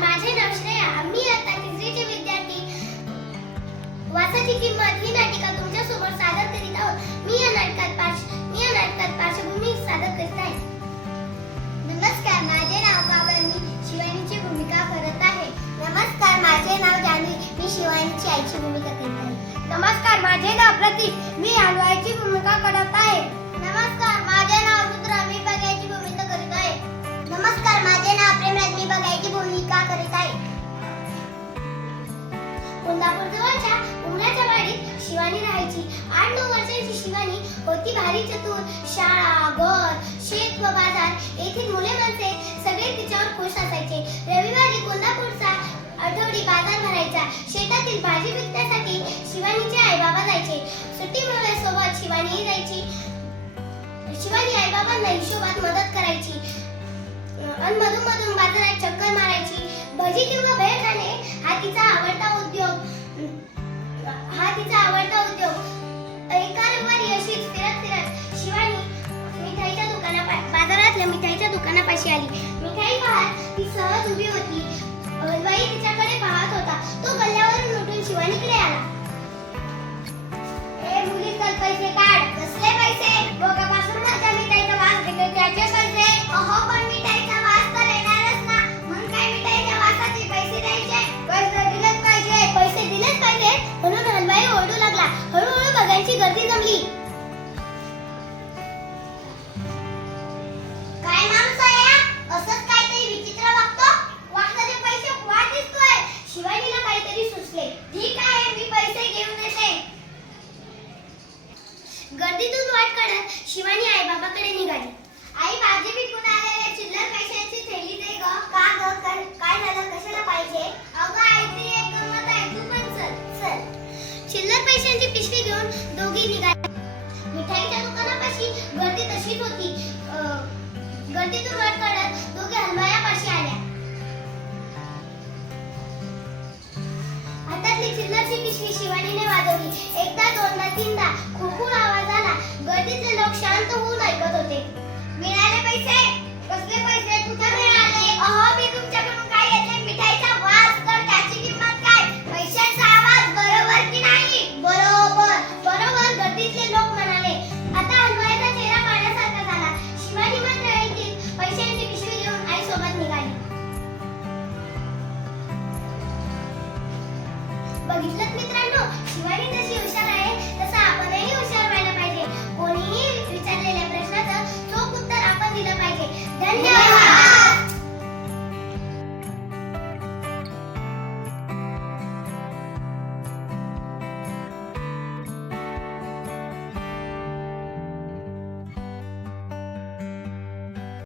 माझे नाव श्रेया मी आता तिसरीचे विद्यार्थी वासाची किंमत ही नाटिका तुमच्यासमोर सादर करीत आहोत. मी या नाटकात पार्श मी या नाटकात पार्श्वभूमी सादर करीत आहे. नमस्कार माझे नाव काव्य मी शिवानीची भूमिका करत आहे. नमस्कार माझे नाव जान्हवी मी शिवानीची आईची भूमिका करत आहे. नमस्कार माझे नाव प्रतीक मी हलवाईची भूमिका करत भारी चतुर शाळा घर शेत व बाजार येथील मुले माणसे सगळे तिच्यावर खुश असायचे. रविवारी कोल्हापूरचा आठवडी बाजार भरायचा. शेतातील भाजी विकण्यासाठी शिवानीचे आई बाबा जायचे. सुट्टी सोबत शिवानी जायची. शिवानी आई बाबांना हिशोबात मदत करायची. आणि मधून मधून बाजारात चक्कर मारायची. भजी किंवा अशी आली. मी काही पाहत ती सहज उभी होती. हलवाई तिच्याकडे पाहत होता. काहीतरी सुचले. ठीक आहे मी पैसे घेऊन येते. गर्दीतून वाट काढत शिवानी आई बाबाकडे निघाली. आई भाजी विकून आलेल्या चिल्लर पैशांची थैली दे ग. का ग? काय झालं? कशाला पाहिजे? अगं आई ती एक गंमत आहे. तू पण चल. चल. चिल्लर पैशांची पिशवी घेऊन दोघी निघाली. मिठाईच्या दुकानापाशी गर्दी तशीच होती. गर्दीतून वाट काढत हातातली चिल्लरची पिशवी शिवानीने वाजवली. एकदा दोनदा तीनदा खूप आवाज आला. गर्दीतले लोक शांत होऊन ऐकत होते. मिळाले पैसे? कसले बघितलं मित्रांनो? शिवानी तशी हुशार आहे.